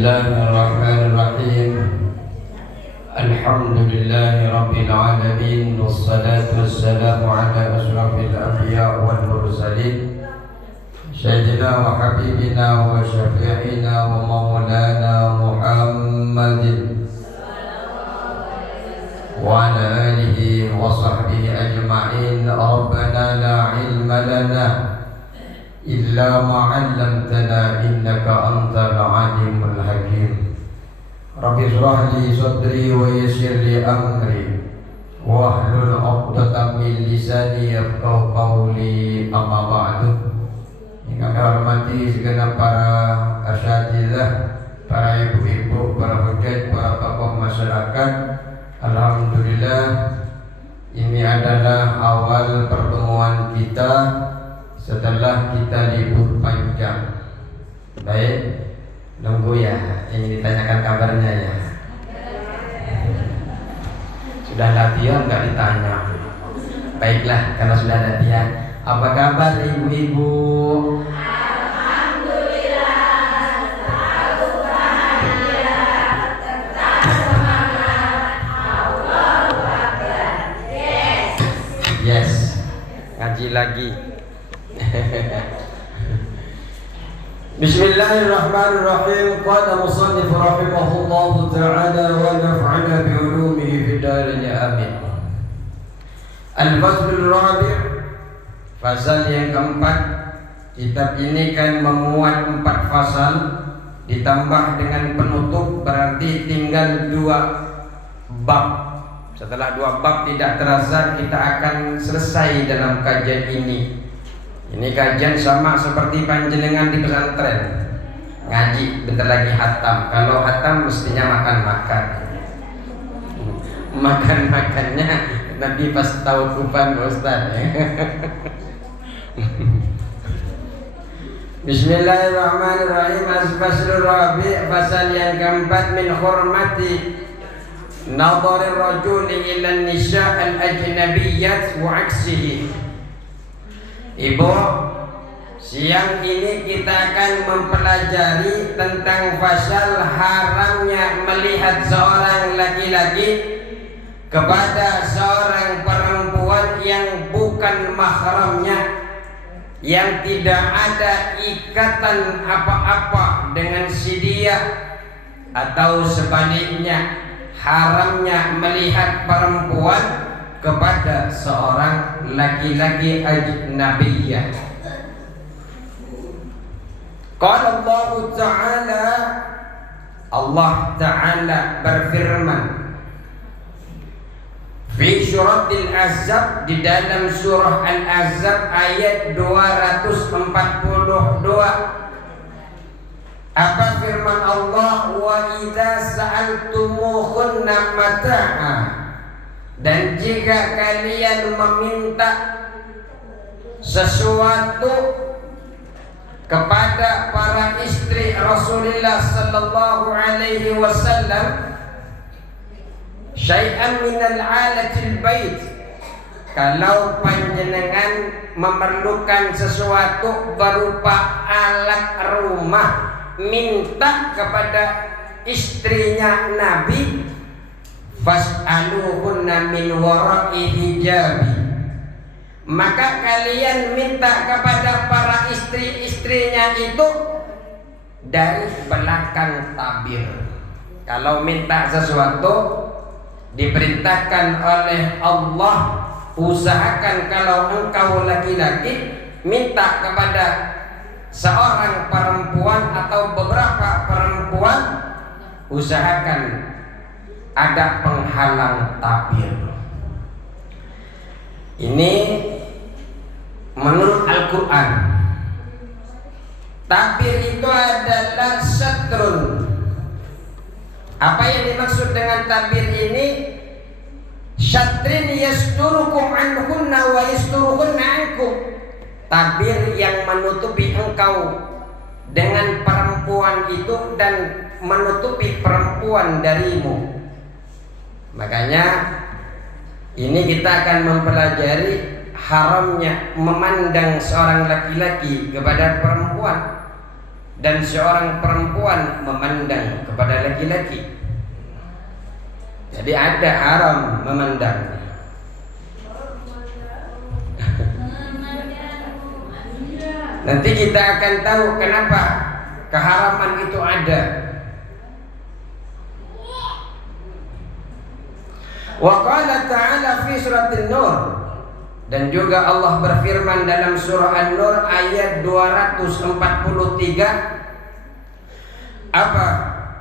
Bismillahirrahmanirrahim. Alhamdulillahi rabbil alamin, wassalatu wassalamu ala asyrafil anbiya wal mursalin, sayyidina wa habibina wa syafi'ina wa maulana Muhammadin wa ala alihi wa sahbihi ajma'in. Rabbana la ilma lana illa ma 'allamtana innaka antal alimul hakim. Rabbi shrah li sadri wa yassir li amri wahlul 'uqdatam min lisani yafqahu qawli. Amma ba'du. Yang kami hormati segenap para asatidzah, para ibu-ibu, para hujjah, para tokoh masyarakat. Alhamdulillah, ini adalah awal pertemuan kita setelah kita libur panjang. Baik, nunggu ya, ingin ditanyakan kabarnya ya. Sudah latihan nggak ditanya? Baiklah, karena sudah latihan. Apa kabar ibu-ibu? Alhamdulillah, selalu bahagia, tetap semangat. Allahu Akbar. Yes. Ngaji lagi. Bismillahirrahmanirrahim. Qala musannif rahimahullahu ta'ala wa naf'ana bi ulumihi fid darin amin. Al-faslul rabi', fasal yang keempat. Kitab ini kan memuat 4 fasal ditambah dengan penutup, berarti tinggal 2 bab. Setelah 2 bab tidak terasa kita akan selesai dalam kajian ini. Ini kajian sama seperti panjenengan di pesantren, ngaji bentar lagi hatam. Kalau hatam mestinya makan-makan. Makan-makannya nanti pas tauquban Ustaz ya. Bismillahirrahmanirrahim. Al-faslur rabi', fasal yang keempat. Min hurmati nadharir rajuli ila nisa' al-ajnabiyyat wa aksihi. Ibu, siang ini kita akan mempelajari tentang fasal haramnya melihat seorang laki-laki kepada seorang perempuan yang bukan mahramnya, yang tidak ada ikatan apa-apa dengan si dia, atau sebaliknya haramnya melihat perempuan kepada seorang laki-laki ajnabiyyah. Qala Allah Ta'ala berfirman fi suratil Ahzab, di dalam surah Al-Ahzab ayat 242. Apa firman Allah? Wa idza sa'altumuhunna mata'a, dan jika kalian meminta sesuatu kepada para istri Rasulullah sallallahu alaihi wasallam, syai'an minal alatil bait, kalau panjenengan memerlukan sesuatu berupa alat rumah, minta kepada istrinya Nabi, fas'aluhunna min wara'i hijabi, maka kalian minta kepada para istri-istrinya itu dari belakang tabir. Kalau minta sesuatu diperintahkan oleh Allah, usahakan kalau engkau laki-laki minta kepada seorang perempuan atau beberapa perempuan, usahakan ada penghalang tabir. Ini menurut Al-Quran. Tabir itu adalah satrun. Apa yang dimaksud dengan tabir ini? Syatrin yasturukum anhunna wa yasturuhunna ankum. Tabir yang menutupi engkau dengan perempuan itu dan menutupi perempuan darimu. Makanya ini kita akan mempelajari haramnya memandang seorang laki-laki kepada perempuan. dan seorang perempuan memandang kepada laki-laki. Jadi ada haram memandang. Nanti kita akan tahu kenapa keharaman itu ada. Wa qala ta'ala fi suratin Nur, dan juga Allah berfirman dalam surah An-Nur ayat 243. Apa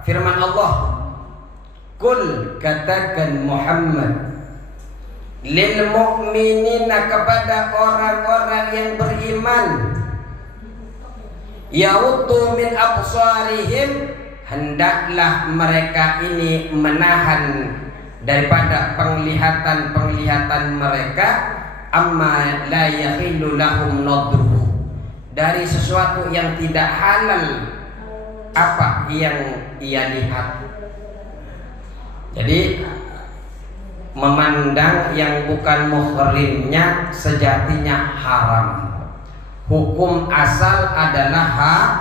firman Allah? Qul, katakan Muhammad, lil mu'minina, kepada orang-orang yang beriman, yauddu min absarihim, hendaklah mereka ini menahan daripada penglihatan mereka, amma la yahillu lahum nadruhu, dari sesuatu yang tidak halal apa yang ia lihat. Jadi memandang yang bukan muhrimnya sejatinya haram. Hukum asal adalah haram.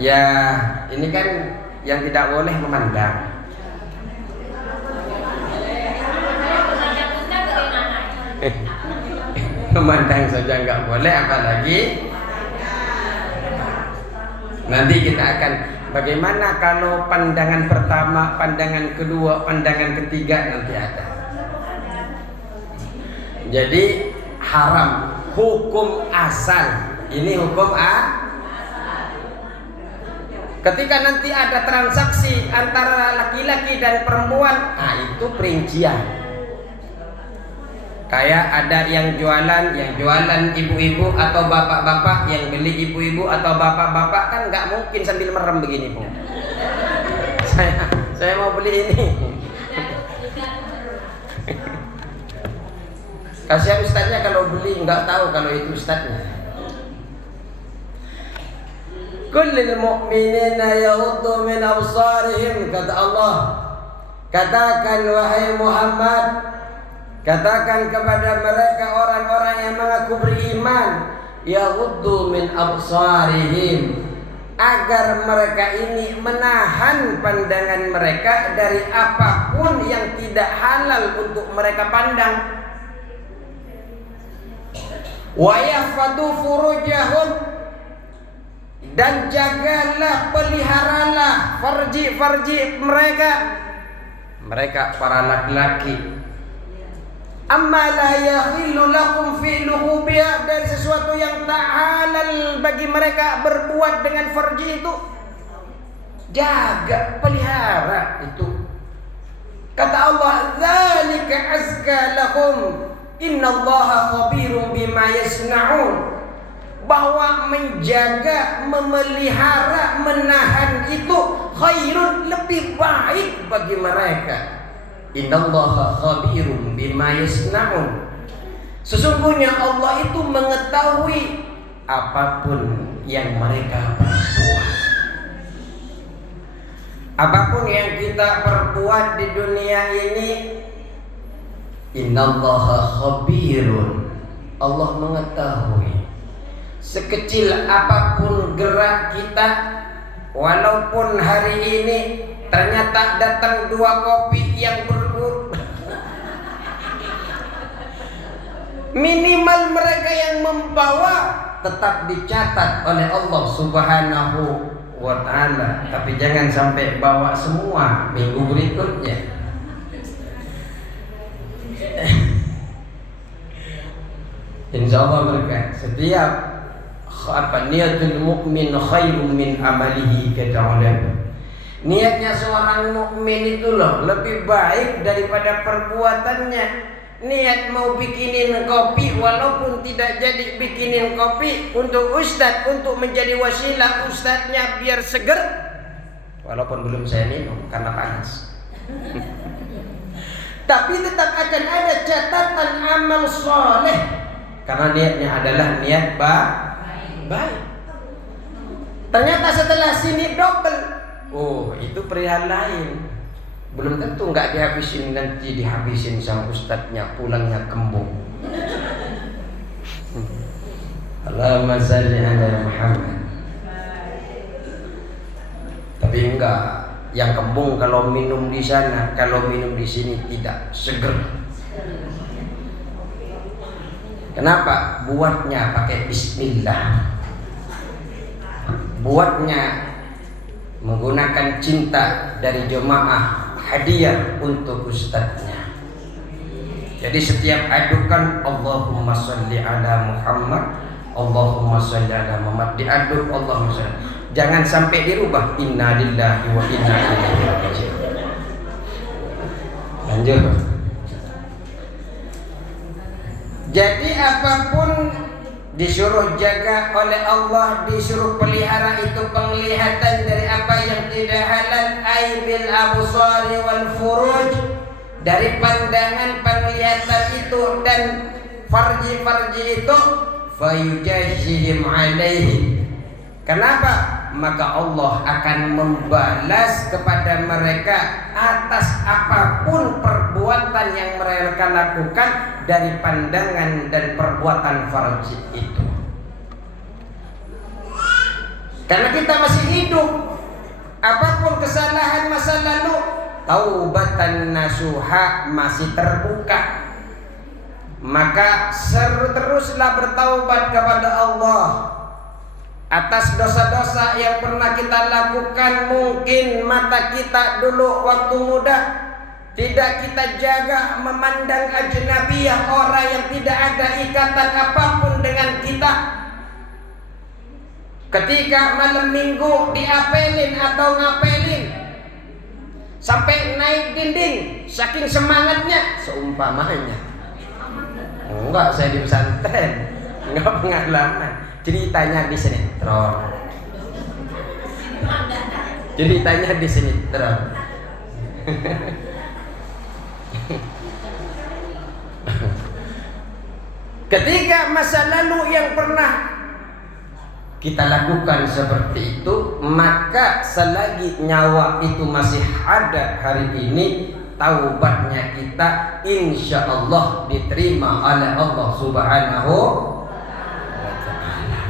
Ya, ini kan yang tidak boleh memandang. Memandang saja nggak boleh, apalagi nanti kita akan bagaimana kalau pandangan pertama, pandangan kedua, pandangan ketiga nanti ada. Jadi haram, hukum asal. Ini hukum ketika nanti ada transaksi antara laki-laki dan perempuan, itu perincian. Kayak ada yang jualan ibu-ibu atau bapak-bapak, yang beli ibu-ibu atau bapak-bapak, kan nggak mungkin sambil merem begini, Bu. Saya mau beli ini. Kasihan ustadznya kalau beli nggak tahu kalau itu ustadznya. Kullil mu'minina yaghuddu min absarihim, kata Allah. Katakan wahai Muhammad, katakan kepada mereka orang-orang yang mengaku beriman, yaghuddu min absarihim, agar mereka ini menahan pandangan mereka dari apapun yang tidak halal untuk mereka pandang. Wa yahfadhu furujahum, dan jagalah, peliharalah farji mereka para laki-laki. Amma la yakhillu lakum fi'luhu biha, dari sesuatu yang tak halal bagi mereka berbuat dengan farji itu, jaga, pelihara itu. Kata Allah, dzalika azka lahum innallaha khabirum bima yasna'un, bahwa menjaga, memelihara, menahan itu khairun, lebih baik bagi mereka. Innallaha khabirum bima yasna'un, sesungguhnya Allah itu mengetahui apapun yang mereka perbuat. Apapun yang kita perbuat di dunia ini, innallaha khabirun, Allah mengetahui. Sekecil apapun gerak kita, walaupun hari ini ternyata datang 2 kopi yang minimal mereka yang membawa tetap dicatat oleh Allah Subhanahu wa ta'ala. Tapi jangan sampai bawa semua minggu berikutnya. Insya Allah berkah. Setiap niatul mukmin khairun min amalihi, kata ulama. Niatnya seorang mukmin itu loh lebih baik daripada perbuatannya. Niat mau bikinin kopi, walaupun tidak jadi bikinin kopi untuk ustadz, untuk menjadi wasilah ustadznya biar seger, walaupun belum saya minum karena panas. Tapi tetap akan ada catatan amal soleh, karena niatnya adalah niat baik. Ternyata setelah sini double. Oh, itu perihal lain. Belum tentu nggak dihabisin, nanti dihabisin sama ustadznya, pulangnya kembung. Allahumma shalli ala Muhammad. Tapi enggak, yang kembung kalau minum di sana, kalau minum di sini tidak seger. Kenapa? Buatnya pakai bismillah. Buatnya menggunakan cinta dari jemaah, hadiah untuk ustadznya. Jadi setiap adukan Allahumma sholli ala Muhammad, Allahumma sholli ala Muhammad, diaduk Allahumma sholli. Jangan sampai dirubah inna lillahi wa inna ilaihi raji'un. Lanjut. Jadi apapun disuruh jaga oleh Allah, disuruh pelihara, itu penglihatan dari apa yang tidak halal, aibil absari wal furuj, dari pandangan penglihatan itu dan farji-farji itu, fayujazihim alaihi. Kenapa? Maka Allah akan membalas kepada mereka atas apapun perbuatan yang mereka lakukan dari pandangan dan perbuatan farji itu. Karena kita masih hidup, apapun kesalahan masa lalu, taubatan nasuha masih terbuka. Maka teruslah bertaubat kepada Allah atas dosa-dosa yang pernah kita lakukan. Mungkin mata kita dulu waktu muda tidak kita jaga, memandang ajnabiyah, orang yang tidak ada ikatan apapun dengan kita. Ketika malam minggu diapelin atau ngapelin sampai naik dinding, saking semangatnya, seumpamanya. Enggak, saya di pesantren, enggak pengalaman. Ceritanya di sinetron. Ceritanya di sinetron. Ketika masa lalu yang pernah kita lakukan seperti itu, maka selagi nyawa itu masih ada hari ini, taubatnya kita insya Allah diterima oleh Allah Subhanahu wa ta'ala.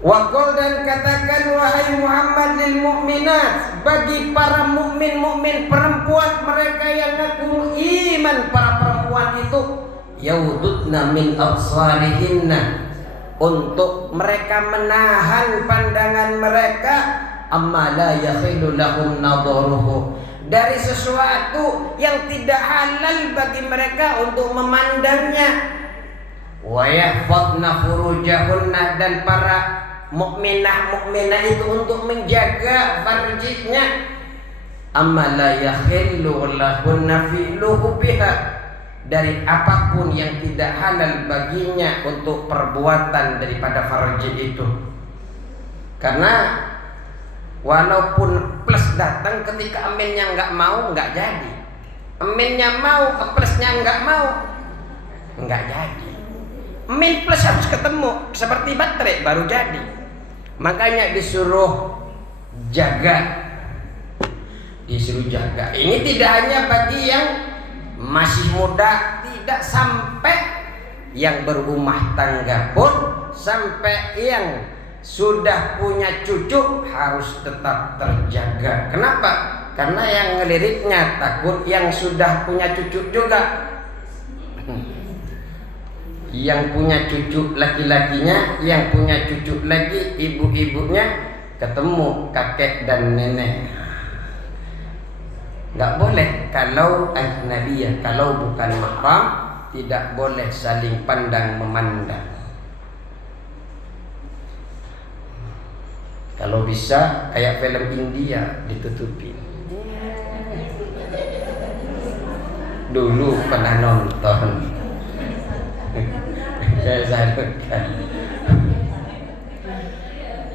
Waqul, dan katakan wahai Muhammad lil mu'minat, bagi para mukmin perempuan, mereka yang ngaku iman, para perempuan itu, yaududna min absarihinna, untuk mereka menahan pandangan mereka, amma la yakhilu lahum nadharuhu, dari sesuatu yang tidak halal bagi mereka untuk memandangnya. Wa yahfadna furujahunna, dan para mukminah itu untuk menjaga farjinya. Amma la yakhillu lahunna fi'luhu biha, dari apapun yang tidak halal baginya untuk perbuatan daripada farji itu. Karena walaupun plus datang, ketika aminnya nggak mau, nggak jadi. Aminnya mau, plusnya nggak mau, nggak jadi. Amin plus harus ketemu, seperti baterai baru jadi. Makanya disuruh jaga, Ini tidak hanya bagi yang masih muda, tidak, sampai yang berumah tangga pun, sampai yang sudah punya cucu harus tetap terjaga. Kenapa? Karena yang ngeliriknya takut yang sudah punya cucu juga. Yang punya cucu laki-lakinya, yang punya cucu lagi ibu-ibunya, ketemu kakek dan nenek. Nggak boleh kalau ajnabiyah, kalau bukan mahram, tidak boleh saling pandang memandang. Kalau bisa kayak film India ditutupin. Dulu pernah nonton. Saya sadarkan.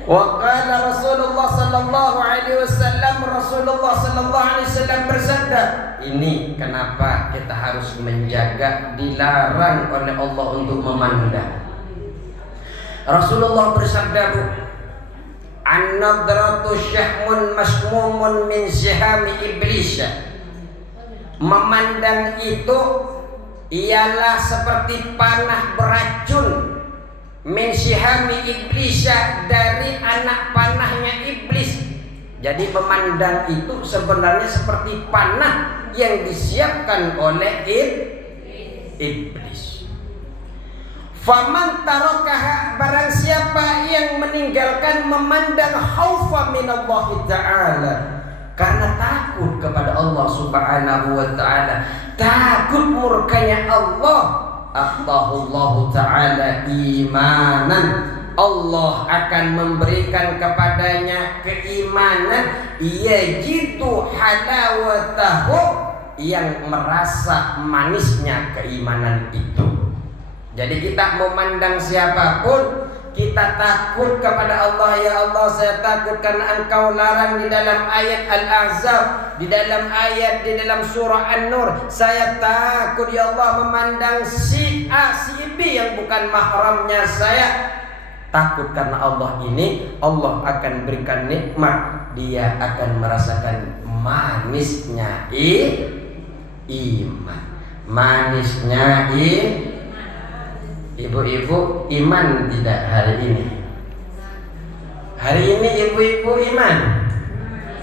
Wa qala Rasulullah sallallahu alaihi wasallam, Rasulullah sallallahu alaihi wasallam bersabda, ini kenapa kita harus menjaga, dilarang oleh Allah untuk memandang. Rasulullah bersabda, An-nadratu syahmun masmumun min sihami iblis. Memandang itu ialah seperti panah beracun min sihami iblis, dari anak panahnya iblis. Jadi memandang itu sebenarnya seperti panah yang disiapkan oleh iblis. Faman tarakaha, barang siapa yang meninggalkan memandang khaufa minallahi ta'ala, karena takut kepada Allah subhanahu wa ta'ala, takut murkanya Allah, aqtahullahu ta'ala imanan, Allah akan memberikan kepadanya keimanan, yajidu halawatahu, yang merasa manisnya keimanan itu. Jadi kita memandang siapapun, kita takut kepada Allah. Ya Allah, saya takut karena Engkau larang di dalam ayat Al-Ahzab, di dalam ayat di dalam surah An-Nur. Saya takut ya Allah memandang si A, si B yang bukan mahramnya saya. Takut karena Allah ini, Allah akan berikan nikmat, dia akan merasakan manisnya iman. Manisnya Ibu-ibu iman tidak hari ini? Hari ini ibu-ibu iman?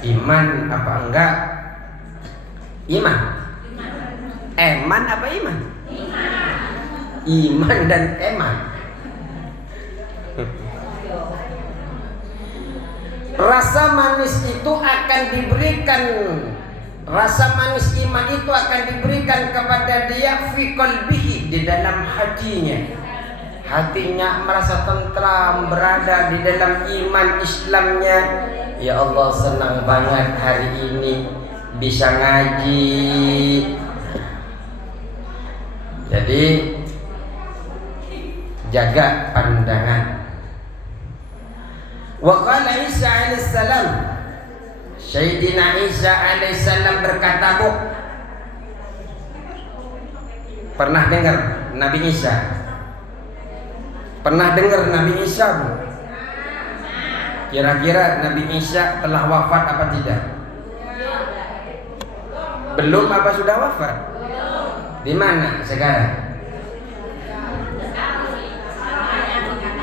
Iman apa enggak? Iman. Eman apa iman? Iman dan eman. Rasa manis itu akan diberikan, rasa manis iman itu akan diberikan kepada dia fi qalbihi, di dalam hatinya. Hatinya merasa tentram, berada di dalam iman Islamnya. Ya Allah, senang banget hari ini bisa ngaji. Jadi jaga pandangan. Wa qala Isa alaihissalam, Sayyidina Isa alaihissalam berkata, Bu, pernah dengar Nabi Isa? Pernah dengar Nabi Isa, Bu? Kira-kira Nabi Isa telah wafat apa tidak? Belum apa sudah wafat? Di mana sekarang?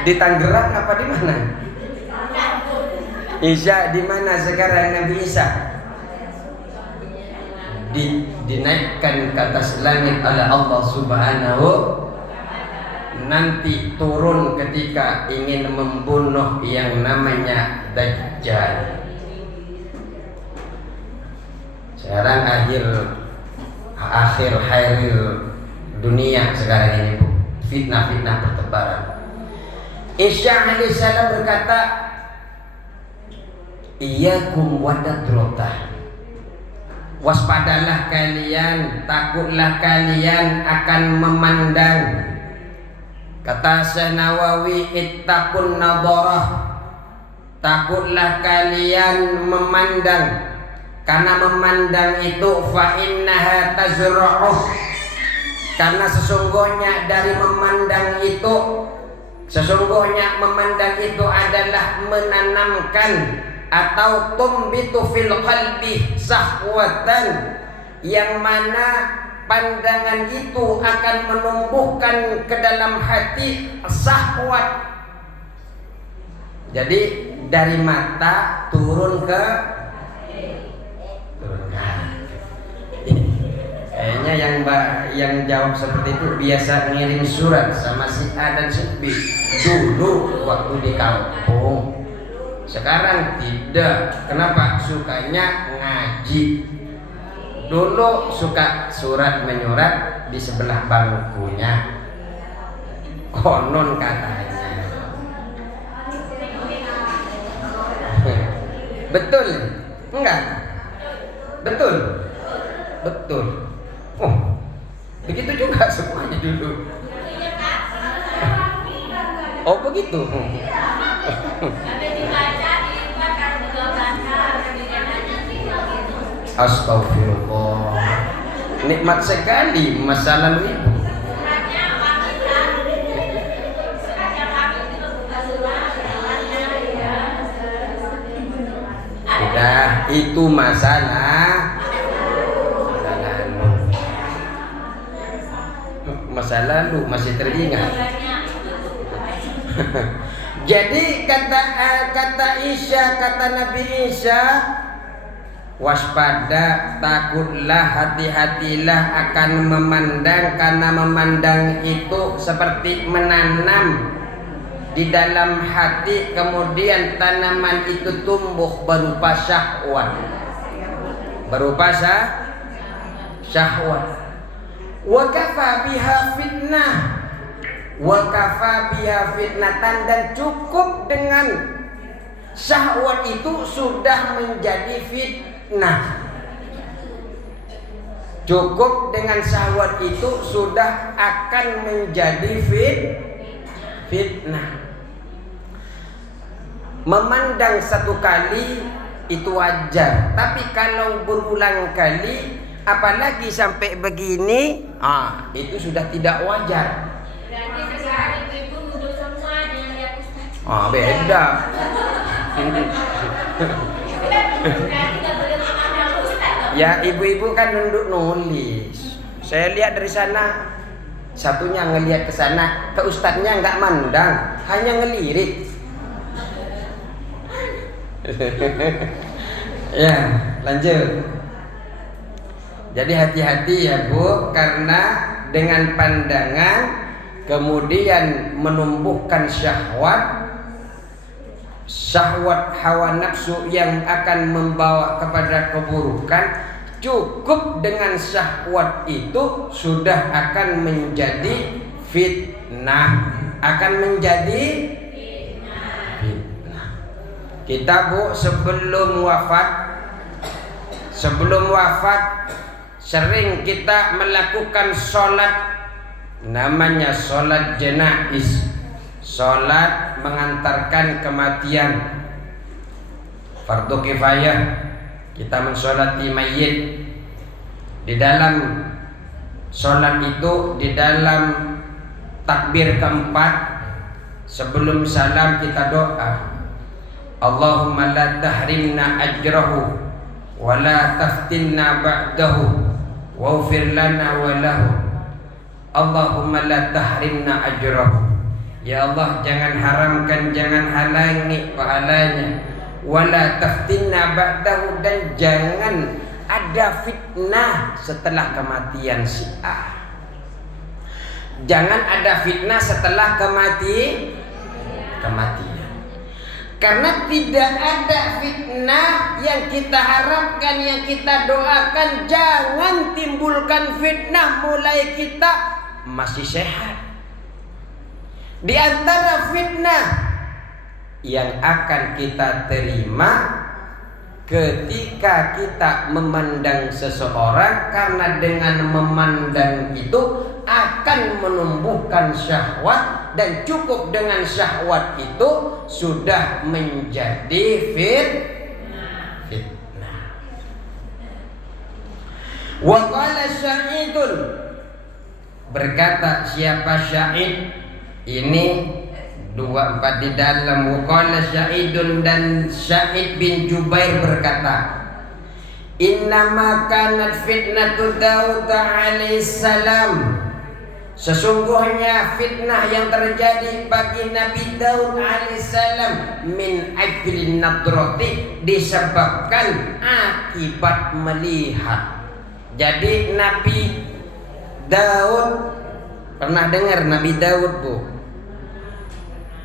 Di Tangerang apa di mana? Isa di mana sekarang Nabi Isa? Dinaikkan ke atas langit oleh Allah Subhanahu, nanti turun ketika ingin membunuh yang namanya Dajjal. Sekarang akhir dunia sekarang ini, Bu. Fitnah-fitnah bertebaran. Isa alaihissalam berkata, iyyakum wadadrata, waspadalah kalian, takutlah kalian akan memandang. Kata Syekh Nawawi, ittaqun nadharah, takutlah kalian memandang, karena memandang itu fa innaha tazra'uh, karena sesungguhnya dari memandang itu, sesungguhnya memandang itu adalah menanamkan atau tumbitu fil qalbi sahwatan, yang mana pandangan itu akan menumbuhkan ke dalam hati sahwat. Jadi dari mata turun ke kayaknya yang jawab seperti itu biasa ngirim surat sama si A dan si B dulu waktu di kampung. Sekarang tidak. Kenapa? Sukanya ngaji. Dulu suka surat menyurat di sebelah bangkunya, konon katanya. Betul? Enggak? Betul? Betul. Oh, begitu juga semuanya dulu. Oh begitu. Astagfirullah. Nikmat sekali masa lalu ibu. itu masalah masa lalu masih teringat. Jadi kata Isa, kata Nabi Isa, waspada, takutlah, hati-hatilah akan memandang, karena memandang itu seperti menanam di dalam hati, kemudian tanaman itu tumbuh berupa syahwat, berupa syahwat. Wa kafa biha fitnah, wa kafa biha fitnatan, dan cukup dengan syahwat itu sudah menjadi fitnah. Cukup dengan syahwat itu sudah akan menjadi fitnah. Memandang satu kali itu wajar, tapi kalau berulang kali, apalagi sampai begini, itu sudah tidak wajar. Berarti sekarang ibu nuduh semua dengan lihat Ustaz. Beda. Berarti nggak boleh memandang Ustaz. Ya, ibu-ibu kan nunduk nulis. Saya lihat dari sana, satunya ngelihat ke sana, ke ustadznya nggak mandang, hanya ngelirik. Ya, lanjut. Jadi hati-hati ya Bu, karena dengan pandangan kemudian menumbuhkan syahwat hawa nafsu yang akan membawa kepada keburukan. Cukup dengan syahwat itu sudah akan menjadi fitnah, akan menjadi fitnah. Kita Bu, sebelum wafat sering kita melakukan sholat, namanya sholat jenais, sholat mengantarkan kematian, fardu kifayah. Kita mensolati mayit. Di dalam sholat itu, di dalam takbir keempat, sebelum salam kita doa, Allahumma la tahrimna ajrahu wa la taftinna ba'dahu waghfir lana wa lahu. Allahumma la tahrimna ajrahu, ya Allah jangan haramkan, jangan halangi pahalanya, wala taftinna ba'dahu, dan jangan ada fitnah setelah kematian si A. Jangan ada fitnah setelah kematian. Karena tidak ada fitnah yang kita harapkan, yang kita doakan. Jangan timbulkan fitnah mulai kita masih sehat. Di antara fitnah yang akan kita terima ketika kita memandang seseorang, karena dengan memandang itu akan menumbuhkan syahwat, dan cukup dengan syahwat itu sudah menjadi fitnah. Wa qala Sya'idun, berkata siapa Sya'id ini 24 di dalam. Waqala Sya'idun, dan Sya'id bin Jubair berkata, innama kanat fitnatu Daud alaihissalam, sesungguhnya fitnah yang terjadi bagi Nabi Daud alaihissalam min ajlin nadrati, disebabkan akibat melihat. Jadi Nabi Daud, pernah dengar Nabi Daud Bu?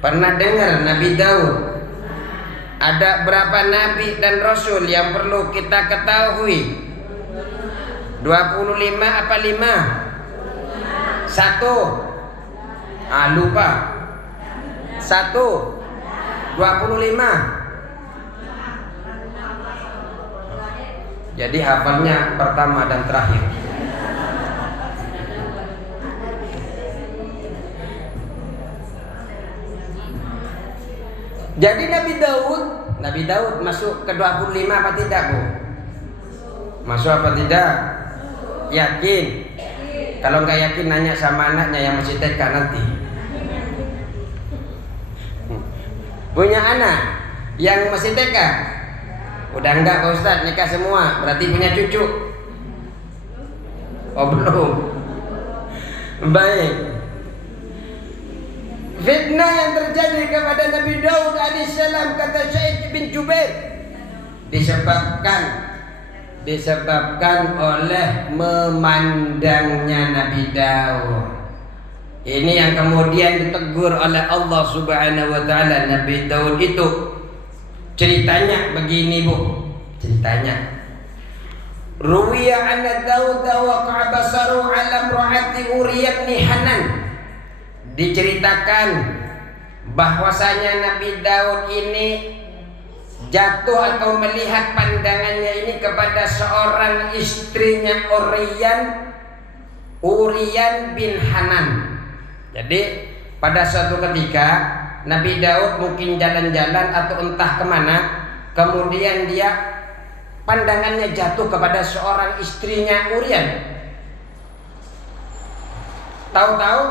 Pernah dengar Nabi Daud? Ada berapa nabi dan rasul yang perlu kita ketahui? 25 apa 5? 1. Lupa. 1. 25. Jadi hafalnya pertama dan terakhir. Jadi Nabi Daud masuk ke 25 apa tidak Bu? Masuk apa tidak? Yakin? Kalau nggak yakin nanya sama anaknya yang masih TK nanti. Punya anak yang masih TK? Udah enggak Pak Ustaz, nikah semua, berarti punya cucu? Oh belum. Baik. Fitnah yang terjadi kepada Nabi Daud alaihissalam, kata Sa'id bin Jubair, disebabkan oleh memandangnya Nabi Daud. Ini yang kemudian ditegur oleh Allah Subhanahu wa taala. Nabi Daud itu ceritanya begini, Bu. Ceritanya Ruwiya anna Daud waqa'a basaru 'ala imra'ati Uriya bin Hanan. Diceritakan bahwasanya Nabi Daud ini jatuh atau melihat pandangannya ini kepada seorang istrinya Uriyan bin Hanan. Jadi pada suatu ketika Nabi Daud mungkin jalan-jalan atau entah kemana, kemudian dia pandangannya jatuh kepada seorang istrinya Uriyan. Tahu-tahu,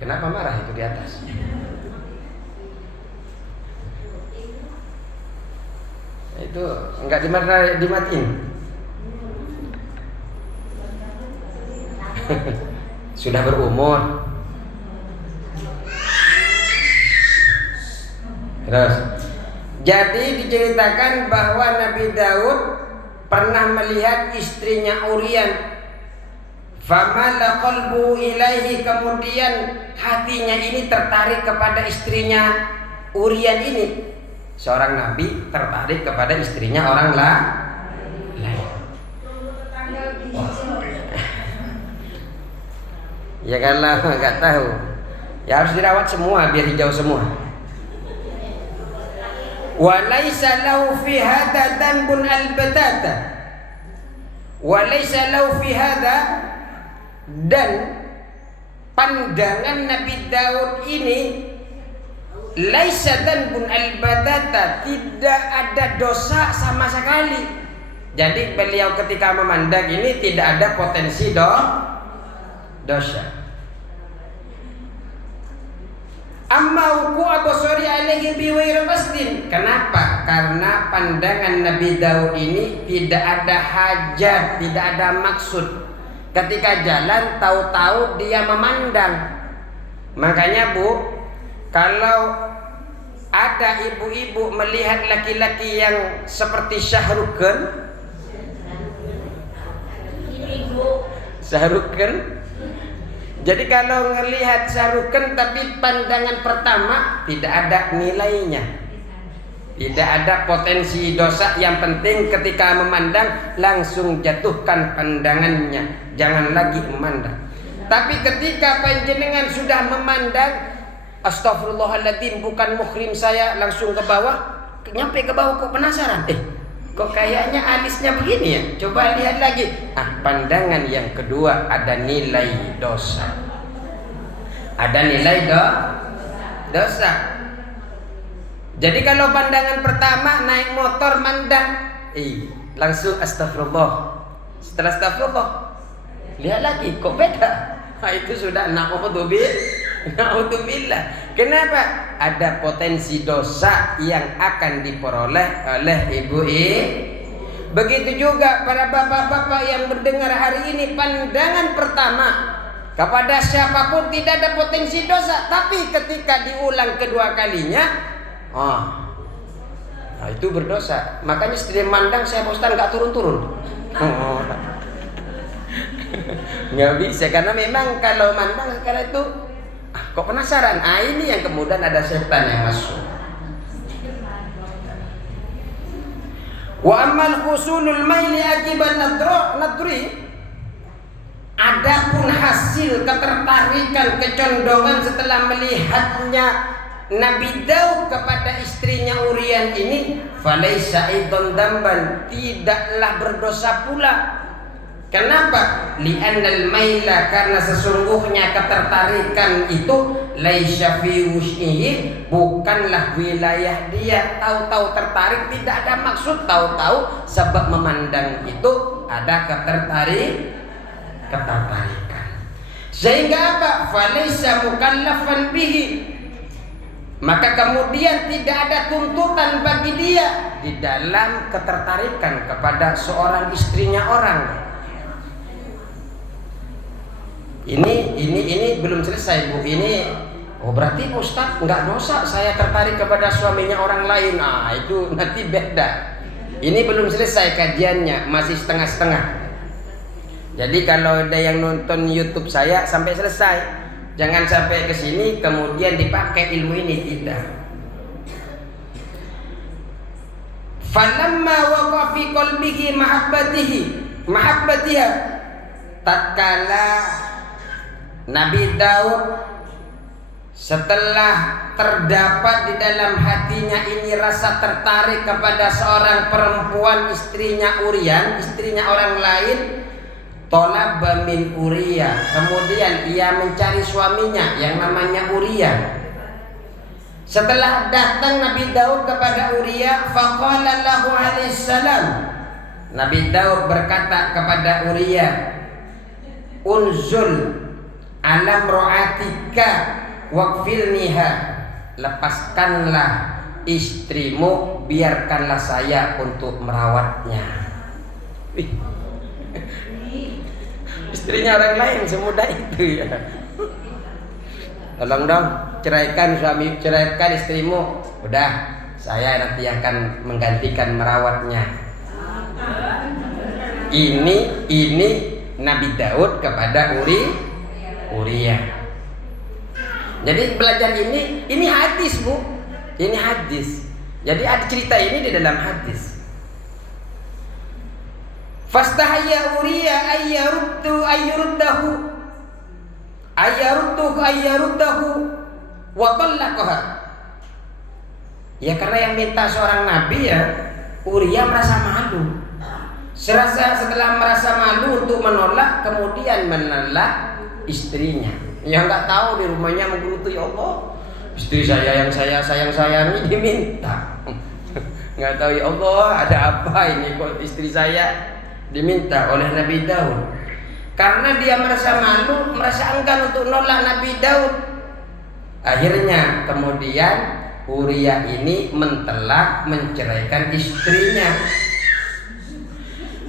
kenapa marah itu di atas? Itu enggak dimatiin. Sudah berumur. Terus, jadi diceritakan bahwa Nabi Daud pernah melihat istrinya Uriyan. Famala qalbu ilaihi, kemudian hatinya ini tertarik kepada istrinya Uriyan ini. Seorang nabi tertarik kepada istrinya orang lain. Ya kalau nggak tahu, ya harus dirawat semua biar hijau semua. Walaysa lahu fi hadza dhanbun albatata. Walaysa lahu fi hadza, dan pandangan Nabi Daud ini laisa dhanbun albatata, tidak ada dosa sama sekali. Jadi beliau ketika memandang ini tidak ada potensi dosa. Amma wuku abasari alaihi biwair qasdin. Kenapa? Karena pandangan Nabi Daud ini tidak ada hajat, tidak ada maksud. Ketika jalan tahu-tahu dia memandang. Makanya Bu, kalau ada ibu-ibu melihat laki-laki yang seperti Syahrukhan, jadi kalau melihat Syahrukhan tapi pandangan pertama tidak ada nilainya, tidak ada potensi dosa. Yang penting ketika memandang langsung jatuhkan pandangannya, jangan lagi memandang. Tapi ketika panjenengan sudah memandang, astagfirullahaladzim, bukan muhrim saya, langsung ke bawah, nyampe ke bawah kok penasaran, kok kayaknya alisnya begini ya, coba lihat lagi. Pandangan yang kedua ada nilai dosa, ada nilai dosa. Jadi kalau pandangan pertama naik motor mandang, langsung astagfirullah. Setelah astagfirullah lihat lagi, kok beda. Itu sudah na'udzubillah. Kenapa? Ada potensi dosa yang akan diperoleh oleh ibu-ibu. Begitu juga para bapak-bapak yang mendengar hari ini, pandangan pertama kepada siapapun tidak ada potensi dosa, tapi ketika diulang kedua kalinya, itu berdosa. Makanya setelah mandang saya Ustaz nggak turun-turun. Nggak bisa, karena memang kalau mandang karena itu kok penasaran. Ini yang kemudian ada setan yang masuk. Wa ammal husulul maili akibat nadri, adapun hasil ketertarikan, kecondongan setelah melihatnya Nabi Daud kepada istrinya Uriyan ini, falaisa aidan damban, tidaklah berdosa pula. Kenapa? Li'annal maila, karena sesungguhnya ketertarikan itu laisa fi wus'ihi, bukanlah wilayah dia. Tahu-tahu tertarik, tidak ada maksud, tahu-tahu sebab memandang itu ada ketertarikan. Sehingga apa? Falaisa mukallafan bihi, Maka kemudian tidak ada tuntutan bagi dia di dalam ketertarikan kepada seorang istrinya orang. Ini belum selesai, Bu. Ini berarti Ustadz nggak dosa saya tertarik kepada suaminya orang lain. Nah, itu nanti beda. Ini belum selesai kajiannya, masih setengah-setengah. Jadi kalau ada yang nonton YouTube saya sampai selesai, jangan sampai ke sini kemudian dipakai ilmu ini, tidak. Falamma waqa fi qalbihi mahabbatiha, tatkala Nabi Daud setelah terdapat di dalam hatinya ini rasa tertarik kepada seorang perempuan, istrinya Uria, istrinya orang lain, talaba min Uria, kemudian ia mencari suaminya yang namanya Uria. Setelah datang Nabi Daud kepada Uria, faqala lahu alaihi salam, Nabi Daud berkata kepada Uria, unzul alam ro'atika waqfilniha, lepaskanlah istrimu, biarkanlah saya untuk merawatnya. Istrinya orang lain semudah itu ya. Tolong dong, ceraikan istrimu. Udah, saya nanti akan menggantikan merawatnya. Ini Nabi Daud kepada Uria. Jadi belajar ini hadis, Bu. Ini hadis. Jadi ada cerita ini di dalam hadis. Fastahaya Uria ayyaruddahu wa talaqaha. Ya karena yang minta seorang nabi ya, Uria merasa malu. Setelah merasa malu untuk menolak, kemudian menolak istrinya. Yang nggak tahu di rumahnya menggerutu, ya Allah, istri saya yang saya sayangi diminta. Nggak tahu, ya Allah, ada apa ini kok istri saya diminta oleh Nabi Daud. Karena dia merasa malu, merasa enggan untuk nolak Nabi Daud. Akhirnya kemudian Uria ini menceraikan istrinya.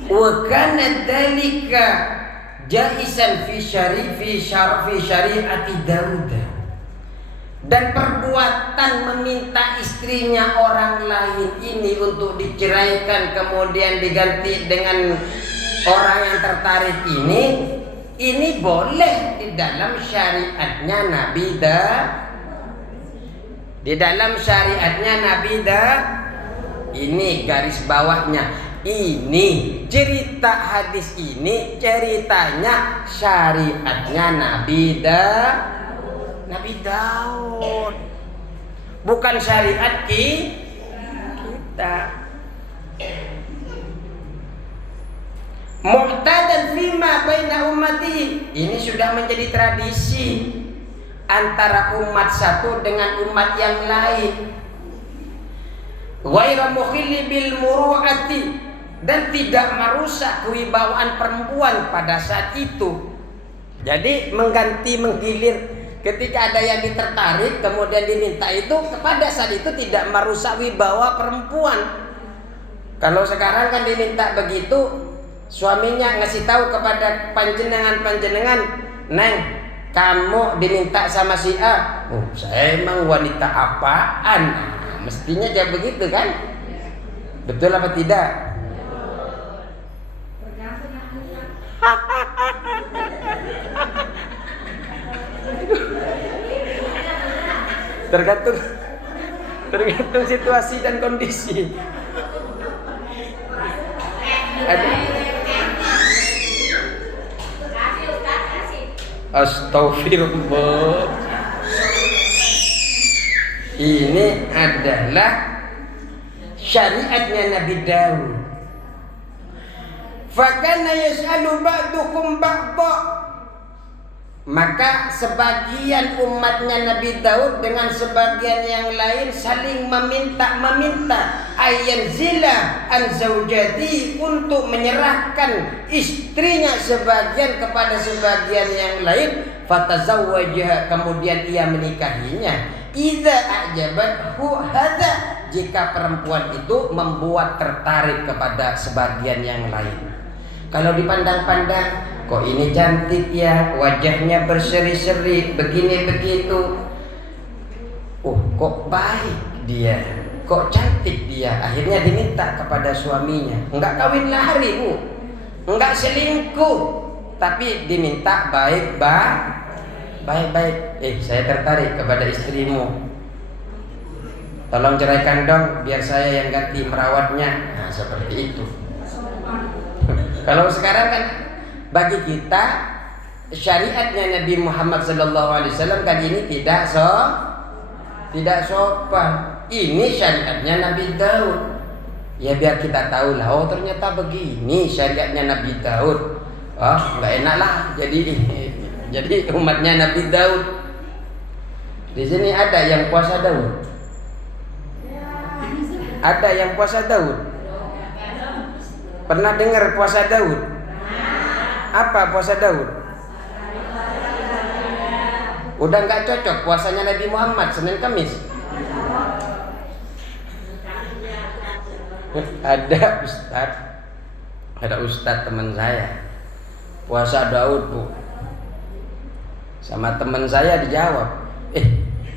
Wa kana dzalika jaisan fi syari'ati Daud. Dan perbuatan meminta istrinya orang lain ini untuk diceraikan kemudian diganti dengan orang yang tertarik ini boleh di dalam syariatnya Nabi Daud. Di dalam syariatnya Nabi Daud. Ini garis bawahnya. Ini cerita hadis ini ceritanya syariatnya Nabi Daud. Bukan syariat kita. Mu'tadan fima baina ummatihi. Ini sudah menjadi tradisi antara umat satu dengan umat yang lain. Ghairu mukhilli bil muru'ati, dan tidak merusak kewibawaan perempuan pada saat itu. Jadi menggilir ketika ada yang ditertarik kemudian diminta itu, pada saat itu tidak merusak wibawa perempuan. Kalau sekarang kan diminta begitu, suaminya ngasih tahu kepada panjenengan, Neng, kamu diminta sama si A. Oh, saya emang wanita apaan? Nah, mestinya jawab begitu kan? Betul apa tidak? Tergantung situasi dan kondisi. Ada. Astagfirullah. Ini adalah syariatnya Nabi Daud. Fakana yas'alu ba'dukum ba'da. Maka sebagian umatnya Nabi Daud dengan sebagian yang lain saling meminta ayanzila an zaujati, untuk menyerahkan istrinya sebagian kepada sebagian yang lain. Fatazawwajah, kemudian ia menikahinya. Idza a'jabathu hadza, jika perempuan itu membuat tertarik kepada sebagian yang lain. Kalau dipandang-pandang, kok ini cantik ya, wajahnya berseri-seri, begini begitu. Kok baik dia, kok cantik dia. Akhirnya diminta kepada suaminya. Enggak kawin lari, Bu. Enggak selingkuh, tapi diminta baik-baik. Saya tertarik kepada istrimu. Tolong ceraikan dong, biar saya yang ganti merawatnya. Nah, seperti itu. Kalau sekarang kan bagi kita syariatnya Nabi Muhammad SAW kan ini tidak sopan. Ini syariatnya Nabi Daud. Ya biar kita tahu lah. Oh ternyata begini syariatnya Nabi Daud. Nggak enak lah. Jadi umatnya Nabi Daud. Di sini ada yang puasa Daud. Ada yang puasa Daud. Pernah dengar puasa Daud? Apa puasa Daud? Udah nggak cocok puasanya Nabi Muhammad Senin Kamis. Ada ustadz teman saya puasa Daud, Bu. Sama teman saya dijawab,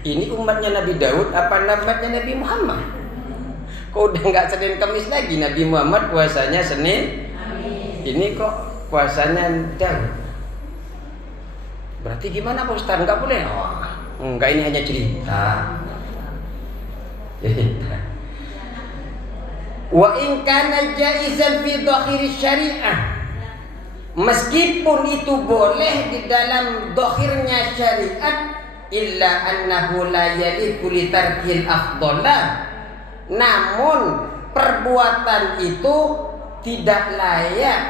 ini umatnya Nabi Daud apa umatnya Nabi Muhammad? Kok udah nggak Senin Kamis lagi, Nabi Muhammad puasanya Senin. Ini kok puasanya Daud. Berarti gimana Pak Ustaz? Nggak boleh? Enggak, ini hanya cerita. Wa in kana jaizan fi dhakhir syariah, meskipun itu boleh di dalam dhakhirnya syariat, illa annahu la yaliqu li tarkil afdhalah, namun perbuatan itu tidak layak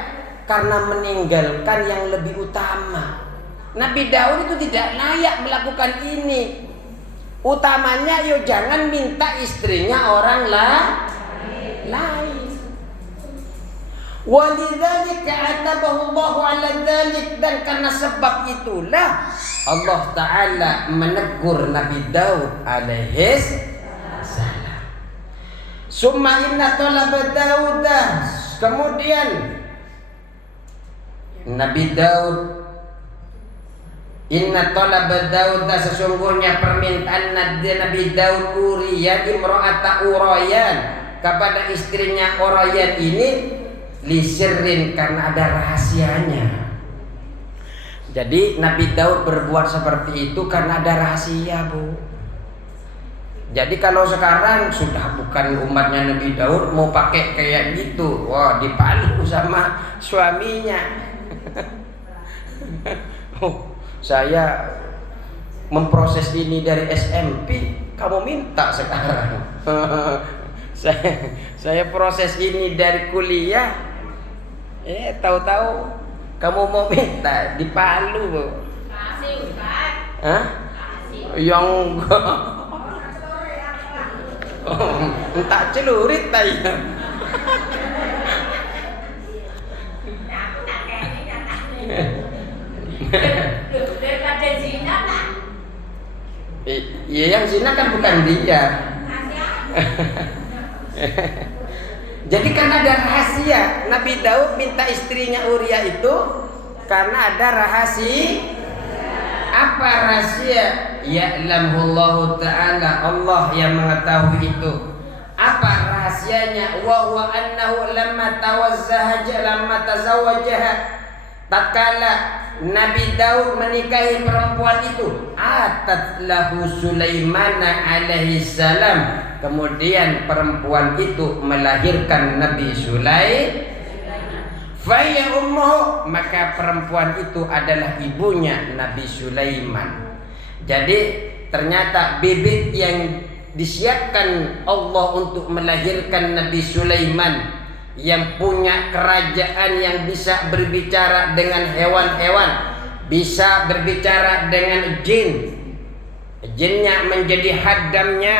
karena meninggalkan yang lebih utama. Nabi Daud itu tidak layak melakukan ini. Utamanya jangan minta istrinya orang lain. Walidzalika atabahu Allahu 'ala dzalik, dan karena sebab itulah Allah Ta'ala menegur Nabi Daud alaihi salam. Summa inna talaba Daud, kemudian Nabi Daud, inna talaba Daud, sesungguhnya permintaan Nabi Daud Uriyan imra'ata Urayan, kepada istrinya Urayan ini lisirrin, karena ada rahasianya. Jadi Nabi Daud berbuat seperti itu karena ada rahasia, Bu. Jadi kalau sekarang sudah bukan umatnya Nabi Daud, mau pakai kayak gitu, wah dipalu sama suaminya. Saya memproses ini dari SMP, kamu minta sekarang. Saya proses ini dari kuliah, tahu-tahu kamu mau minta dipalu, Bu. Kasih Ustaz. Hah? Yang entah celurit tadi. Daripada zina lah. Iya, yang zina kan bukan dia. Jadi karena ada rahasia, Nabi Daud minta istrinya Uria itu karena ada rahasia. Apa rahasia? Ya'lamullahu ta'ala, Allah yang mengetahui itu. Apa rahasianya? Wa huwa annahu lamma tazawwajaha, tatkala Nabi Daud menikahi perempuan itu, atat lahu Sulaimana alaihi salam, kemudian perempuan itu melahirkan Nabi Sulaiman. Faya ummuhu, maka perempuan itu adalah ibunya Nabi Sulaiman. Jadi ternyata bibit yang disiapkan Allah untuk melahirkan Nabi Sulaiman, yang punya kerajaan, yang bisa berbicara dengan hewan-hewan, bisa berbicara dengan jin, jinnya menjadi haddamnya,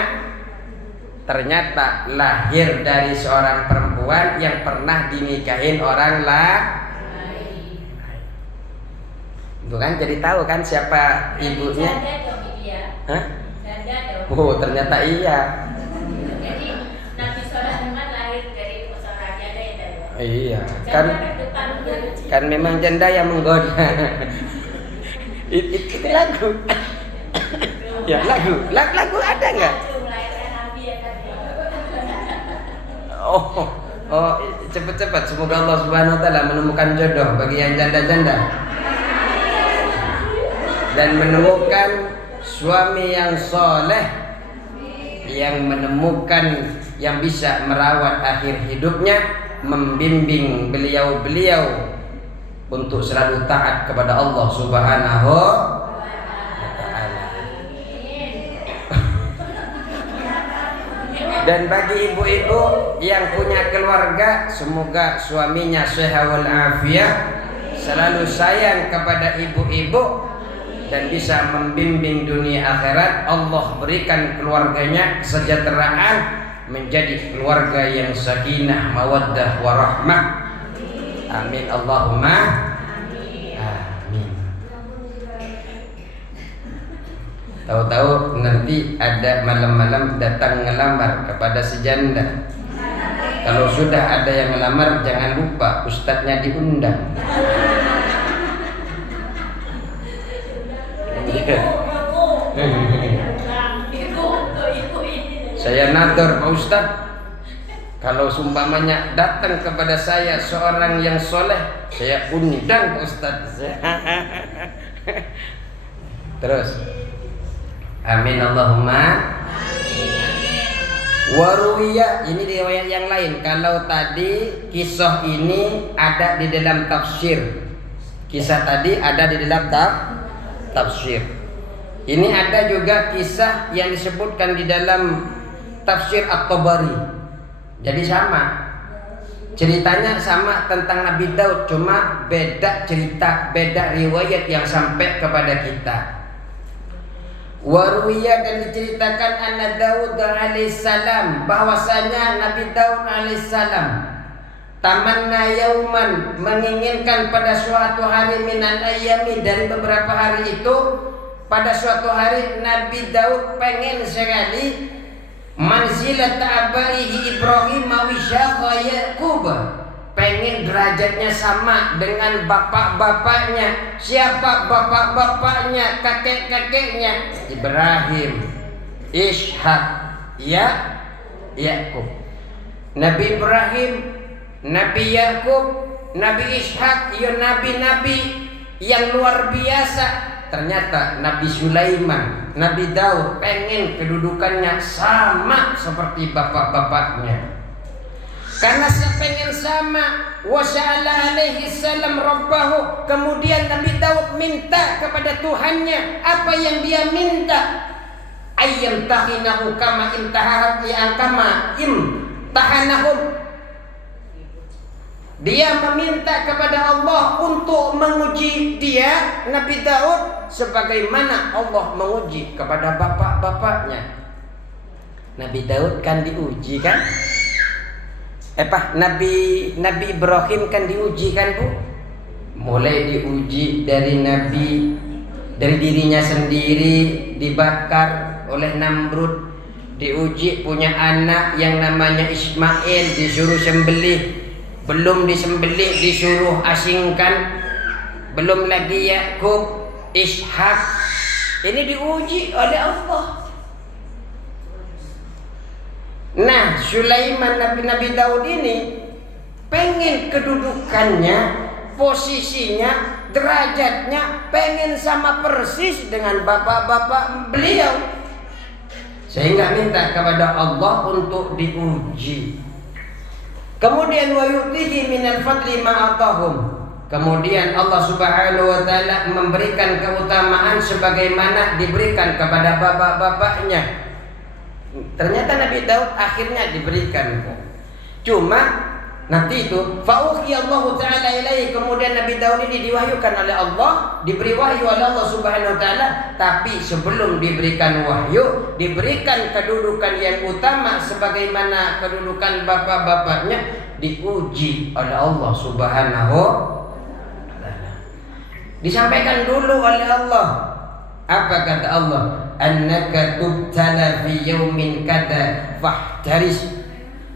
ternyata lahir dari seorang perempuan yang pernah dinikahin orang lain. Bukan, jadi tahu kan siapa ibunya? Janda dong dia. Hah? Janda dong. Oh, ternyata iya. Jadi Nabi Sulaiman lahir dari seorang janda ya tadi. Iya, Janda depan kan memang janda yang menggoda. Itu lagu. Ya, lagu ada nggak? Melahirkan Nabi ya tadi. Oh, cepat-cepat. Semoga Allah Subhanahu Wa Taala menemukan jodoh bagi yang janda-janda dan menemukan suami yang soleh, yang menemukan yang bisa merawat akhir hidupnya, membimbing beliau-beliau untuk selalu taat kepada Allah Subhanahu wa Ta'ala. Dan bagi ibu-ibu yang punya keluarga, semoga suaminya sehat wal afiat, selalu sayang kepada ibu-ibu dan bisa membimbing dunia akhirat. Allah berikan keluarganya kesejahteraan, menjadi keluarga yang sakinah, mawaddah, warahmah. Amin Allahumma amin. Tahu-tahu nanti ada malam-malam datang ngelamar kepada si janda. Kalau sudah ada yang ngelamar, jangan lupa ustadznya diundang. Saya nador Pak Ustadz, kalau sumpamanya datang kepada saya seorang yang soleh, saya undang Pak Ustadz. Terus, amin Allahumma. Waruya, ini riwayat yang lain. Kalau tadi kisah ini ada di dalam tafsir, kisah tadi ada di dalam tafsir. Ini ada juga kisah yang disebutkan di dalam tafsir At-Tabari. Jadi sama, ceritanya sama tentang Nabi Daud, cuma beda cerita, beda riwayat yang sampai kepada kita. Waruya, dan diceritakan anna Daud alaihissalam, bahwasanya Nabi Daud alaihissalam tamanna yauman, menginginkan pada suatu hari minan ayami, dari beberapa hari itu, pada suatu hari Nabi Daud pengen sekali manzilat abaihi Ibrahim wa Ishaqa Yaqub, pengen derajatnya sama dengan bapak-bapaknya. Siapa bapak-bapaknya, kakek-kakeknya? Ibrahim, Ishak, Yaqub. Nabi Ibrahim, Nabi Yaqub, Nabi Ishak, ya nabi-nabi yang luar biasa. Ternyata Nabi Sulaiman, Nabi Daud pengen kedudukannya sama seperti bapak-bapaknya. Karena pengen sama, wasya'ala alaihi salam rabbahu, kemudian Nabi Daud minta kepada Tuhannya. Apa yang dia minta? Ayyam tahinahu kama imtahanahum. Dia meminta kepada Allah untuk menguji dia, Nabi Daud, sebagaimana Allah menguji kepada bapak-bapaknya. Nabi Daud kan diuji kan? Nabi Ibrahim kan diuji kan, Bu? Mulai diuji dari dirinya sendiri, dibakar oleh Namrud, diuji punya anak yang namanya Ismail, disuruh sembelih, belum disembelih disuruh asingkan, belum lagi Yakub, Ishak. Ini diuji oleh Allah. Nah, Sulaiman, Nabi Daud ini pengen kedudukannya, posisinya, derajatnya pengen sama persis dengan bapak-bapak beliau, sehingga minta kepada Allah untuk diuji. Kemudian wa yutihi minal fadli ma atahum. Kemudian Allah Subhanahu wa taala memberikan keutamaan sebagaimana diberikan kepada bapak-bapaknya. Ternyata Nabi Daud akhirnya diberikan. Cuma nanti itu fa'uhiyallahu ta'ala ilaihi, kemudian Nabi Daud ini diwahyukan oleh Allah, diberi wahyu oleh Allah Subhanahu wa taala, tapi sebelum diberikan wahyu, diberikan kedudukan yang utama sebagaimana kedudukan bapak-bapaknya, diuji oleh Allah Subhanahu wa taala. Disampaikan dulu oleh Allah. Apa kata Allah? annaka tubtala fi yaumin kada fahtaris.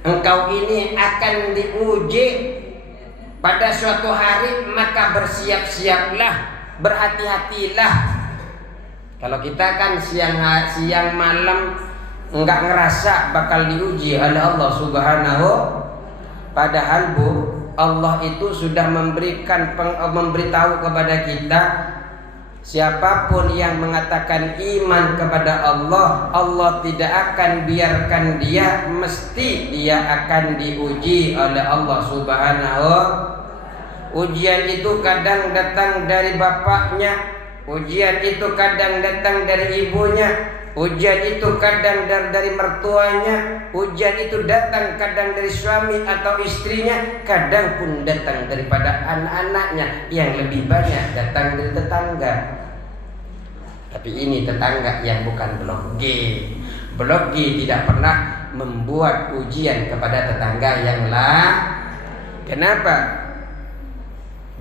Engkau ini akan diuji pada suatu hari, maka bersiap-siaplah, berhati-hatilah. Kalau kita kan siang malam enggak ngerasa bakal diuji oleh Allah Subhanahu, padahal Bu, Allah itu sudah memberitahu kepada kita, siapapun yang mengatakan iman kepada Allah, Allah tidak akan biarkan dia, mesti dia akan diuji oleh Allah Subhanahu. Ujian itu kadang datang dari bapaknya, ujian itu kadang datang dari ibunya, ujian itu kadang dari mertuanya, ujian itu datang kadang dari suami atau istrinya, kadang pun datang daripada anak-anaknya, yang lebih banyak datang dari tetangga. Tapi ini tetangga yang bukan blok G. Blok G tidak pernah membuat ujian kepada tetangga yang lain. Kenapa?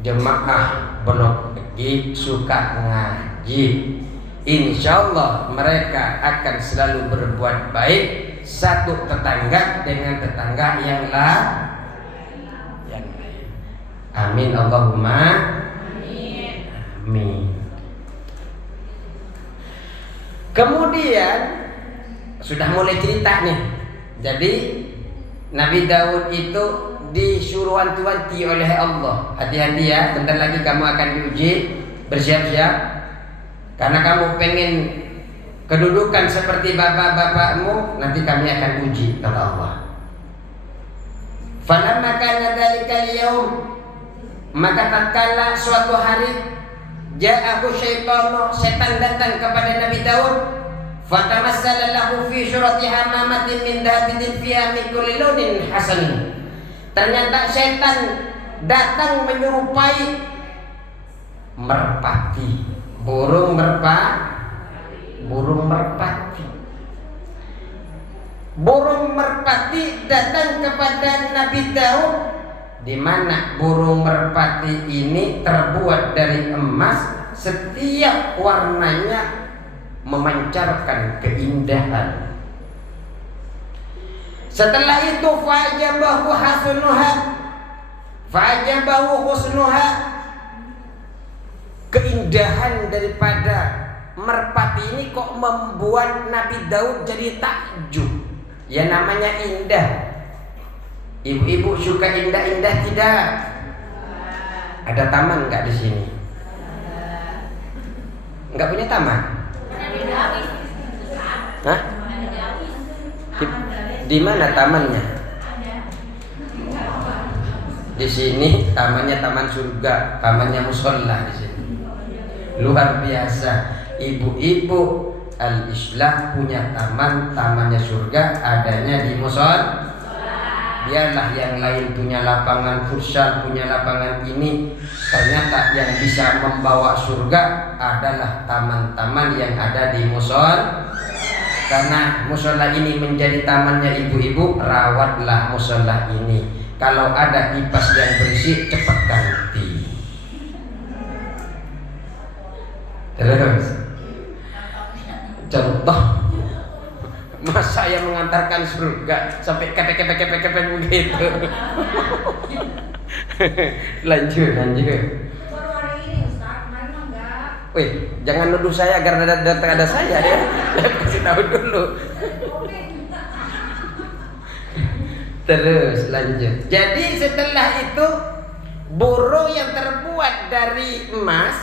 Jemaah blok G suka ngaji, insya Allah mereka akan selalu berbuat baik satu tetangga dengan tetangga yang lain. Amin Allahumma amin. Kemudian sudah mulai cerita nih. Jadi Nabi Daud itu disuruh wanti-wanti oleh Allah, hati-hati ya, bentar lagi kamu akan diuji, bersiap-siap, karena kamu pengen kedudukan seperti bapak-bapakmu, nanti kami akan uji, kata Allah. Falamma kana dzalikal yaum, maka tatkala suatu hari, ja'ahu syaitanu, setan datang kepada Nabi Daud, fatamassala lahu fi surati hamamatin min dhahabin fiha min kulli launin hasanin. Ternyata setan datang menyerupai merpati, burung merpati. Burung merpati datang kepada Nabi Daud, di mana burung merpati ini terbuat dari emas, setiap warnanya memancarkan keindahan. Setelah itu fa'ajabahu husnuha, keindahan daripada merpati ini kok membuat Nabi Daud jadi takjub. Ya namanya indah. Ibu-ibu suka indah-indah tidak? Ada taman nggak di sini? Nggak punya taman? Hah? Di mana tamannya? Di sini tamannya taman surga, tamannya musholla di sini. Luar biasa. Ibu-ibu Al-Islah punya taman, tamannya surga, adanya di musholla. Biarlah yang lain punya lapangan futsal, punya lapangan ini, ternyata yang bisa membawa surga adalah taman-taman yang ada di musholla. Karena musola ini menjadi tamannya ibu-ibu, rawatlah musola ini. Kalau ada kipas yang berisik, cepat ganti. Terus contoh, masa yang mengantarkan surga sampai kepek begitu. Lanjut. Baru hari ini Ustaz, kemarin enggak. Wih, jangan nuduh saya karena ada saya deh. Kasih tahu dulu. Terus lanjut. Jadi setelah itu burung yang terbuat dari emas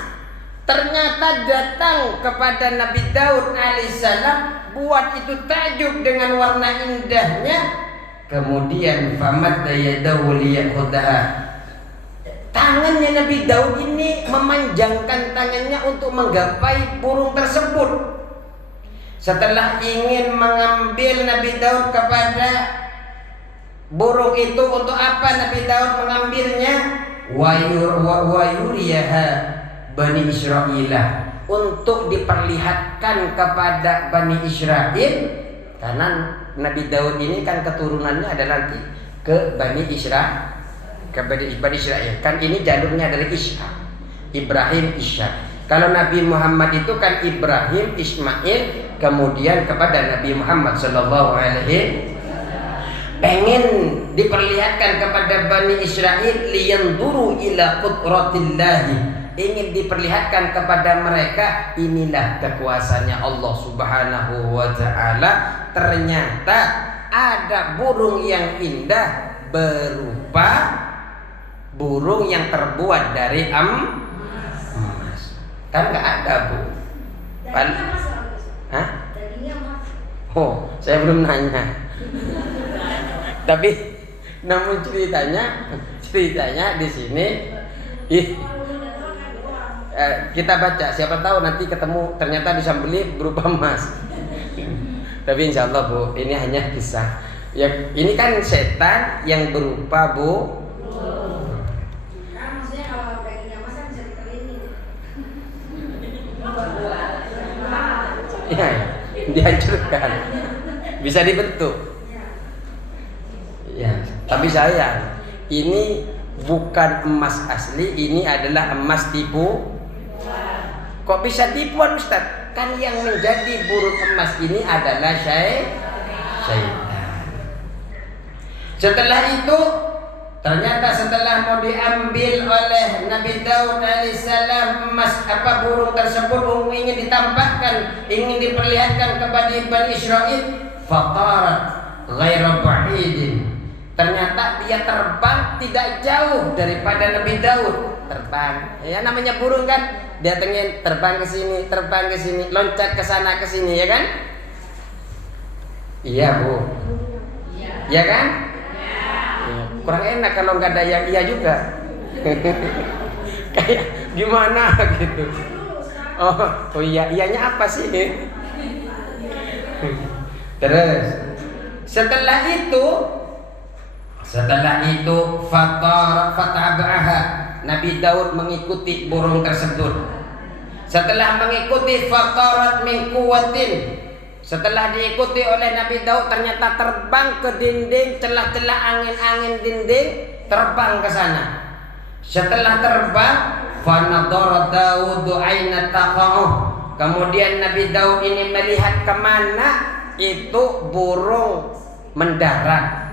ternyata datang kepada Nabi Daud alaihissalam, buat itu takjub dengan warna indahnya. Kemudian famadda yadahu liyakhudaha, tangannya Nabi Daud ini memanjangkan tangannya untuk menggapai burung tersebut. Setelah ingin mengambil Nabi Daud kepada burung itu, untuk apa Nabi Daud mengambilnya? Wa yuriyaha Bani Israilah, untuk diperlihatkan kepada Bani Israel, karena Nabi Daud ini kan keturunannya adalah nanti ke Bani Israel, ke Bani Israel. Kan ini jalurnya dari Ishak, Ibrahim Ishak. Kalau Nabi Muhammad itu kan Ibrahim, Ismail, kemudian kepada Nabi Muhammad sallallahu alaihi pengen diperlihatkan kepada Bani Israel liyanzuru ila qudratillahi, ingin diperlihatkan kepada mereka inilah kekuasaannya Allah Subhanahu wa taala. Ternyata ada burung yang indah berupa burung yang terbuat dari emas. Kan nggak ada, Bu. Hah? Oh, saya belum nanya. Tapi namun ceritanya di sini kita baca, siapa tahu nanti ketemu ternyata disambeli berupa emas. Tapi insya Allah, Bu, ini hanya kisah. Ya, ini kan setan yang berupa Maksudnya kalau dagingnya emas kan bisa dikelilingi. ya, dihancurkan, bisa dibentuk. Ya, tapi sayang, ini bukan emas asli, ini adalah emas tipu. Kok bisa tipuan, Ustaz? Kan yang menjadi burung emas ini adalah syaitan. Setelah itu, ternyata setelah mau diambil oleh Nabi Daud alaihissalam emas burung tersebut ingin ditampakkan, ingin diperlihatkan kepada Bani Israel, faqarat ghaira ba'idin. Ternyata dia terbang tidak jauh daripada Nabi Daud. Terbang, ya namanya burung kan, dia terbang ke sini, loncat ke sana ke sini, ya kan? Iya, Bu. Iya kan? Ya. Kurang enak kalau nggak ada yang iya juga. Kayak gimana gitu. Oh iya, iyanya apa sih? Terus setelah itu fataba'aha, Nabi Daud mengikuti burung tersebut. Setelah mengikuti fatarat min quwwatin, setelah diikuti oleh Nabi Daud ternyata terbang ke dinding, celah-celah angin-angin dinding, terbang ke sana. Setelah terbang, fanadara Daud aina taqa'uh. Kemudian Nabi Daud ini melihat kemana itu burung mendarat,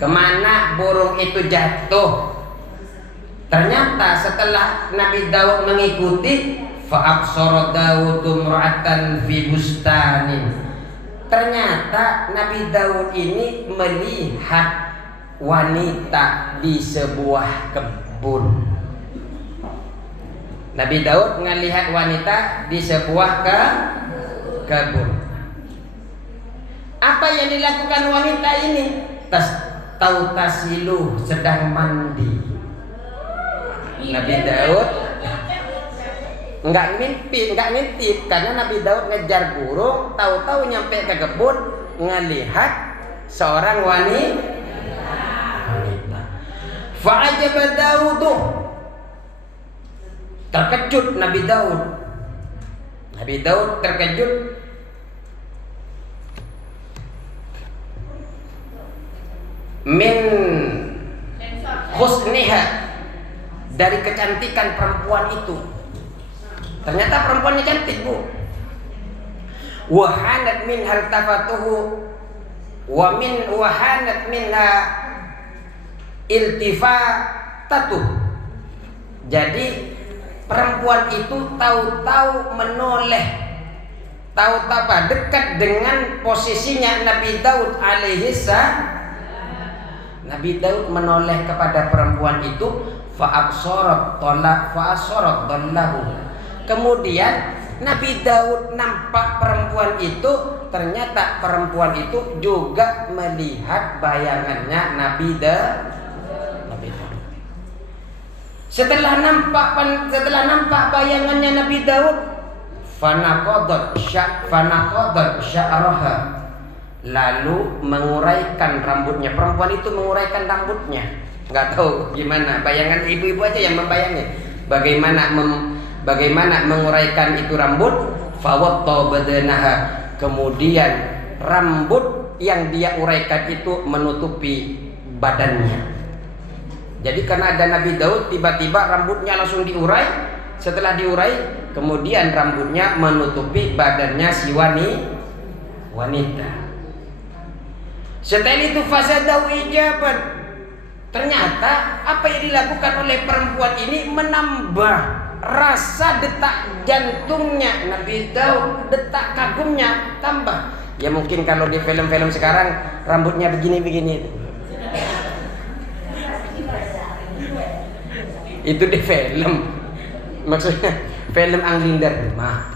kemana burung itu jatuh. Ternyata setelah Nabi Daud mengikuti, fa'absara Daud imra'atan fi bustanin. Ternyata Nabi Daud ini melihat wanita di sebuah kebun. Nabi Daud melihat wanita di sebuah kebun. Apa yang dilakukan wanita ini? Tasilu, sedang mandi. Nabi Daud nggak ngintip karena Nabi Daud ngejar burung, tahu-tahu nyampe ke kebun ngelihat seorang wanita. Fa'ajaba Daud, terkejut Nabi Daud. Nabi Daud terkejut. Min husniha, dari kecantikan perempuan itu. Ternyata perempuannya cantik, Bu. Wahanat min haltafatuhu wahanat minha iltifatatu. Jadi perempuan itu tahu-tahu menoleh, tahu-tahu dekat dengan posisinya Nabi Daud alaihissalam. Nabi Daud menoleh kepada perempuan itu, fa'absarat dallahu. Kemudian Nabi Daud nampak perempuan itu, ternyata perempuan itu juga melihat bayangannya Nabi Daud. Setelah nampak bayangannya Nabi Daud, fanaqadat sya'raha, lalu menguraikan rambutnya. Perempuan itu menguraikan rambutnya. Nggak tahu gimana, bayangan ibu-ibu aja yang membayangnya. Bagaimana menguraikan itu rambut? Fawatta badanaha, kemudian rambut yang dia uraikan itu menutupi badannya. Jadi karena ada Nabi Daud, tiba-tiba rambutnya langsung diurai, Setelah diurai, kemudian rambutnya menutupi badannya si wanita. Setelah itu fasadahu ijaban. Ternyata apa yang dilakukan oleh perempuan ini menambah rasa detak jantungnya Nabi Daud, detak kagumnya tambah. Ya mungkin kalau di film-film sekarang rambutnya begini-begini. Itu di film. Maksudnya film Anglindar mah.